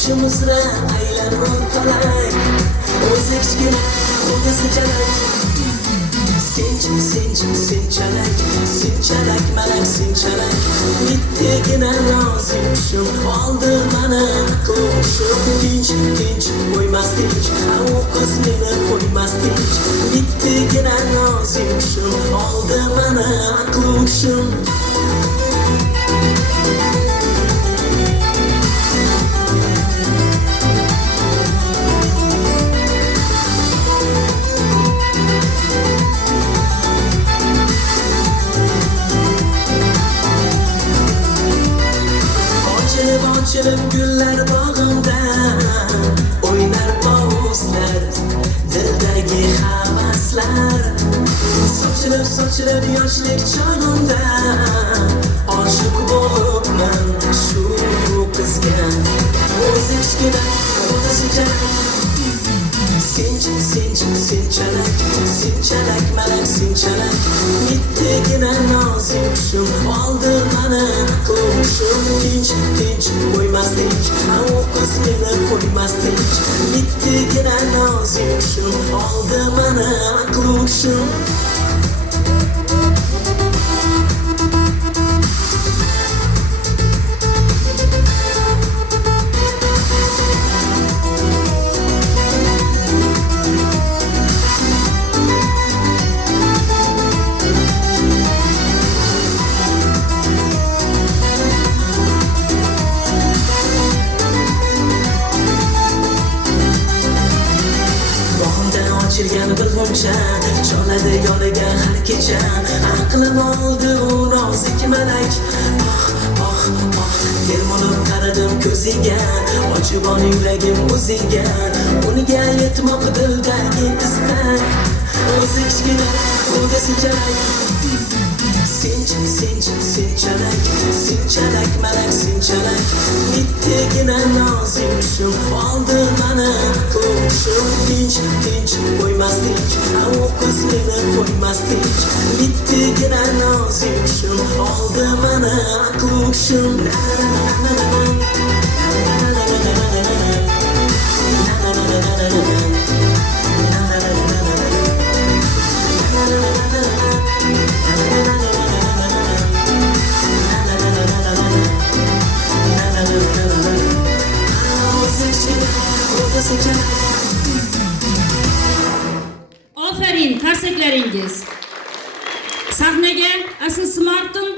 Boshimizda aylanur falak, o'zi kichkina, o'zi jalak. Sinchalik, sinchalik, malak sinchalik. Bittigina nozikshim, oldi mana qo'shib. Tinch, qo'ymas tinch, u qiz meni qo'ymas tinch. Bittigina nozikshim, oldi mana qo'shib. Ochilib gullar bog'imda o'ynar povuslar, dildagi havaslar. Sochilib yoshlik chog'imda oshiq bo'libman shu qizga. O'zi kichkina, o'zi jalak. Sinchalik, malak sinchalik. Bittigina nozikshim, oldi mana qo'shib. Tinch, qo'ymas tinch, u qiz meni qo'ymas tinch. Bittigina nozikshim, oldi mana qo'shib. Ochilgan bilguncha, choladi yoniga har kecha. Aqlim oldi u nozik malak. Oh, termulib qaradim ko'ziga, ochibon yuragim o'ziga. Unga yetmoq dildagi istak. O'zi kichkina, o'zi jalak. Sinchalik, malak sinchalik. Bittigina nozikshim, oldi mana qo'shib. Tinch, qo'ymas tinch, u qiz meni qo'ymas tinch. Bittigina nozikshim, oldi mana qo'shib. Aferin, qarsaklaringiz. Sahnaga Asl Smart'ın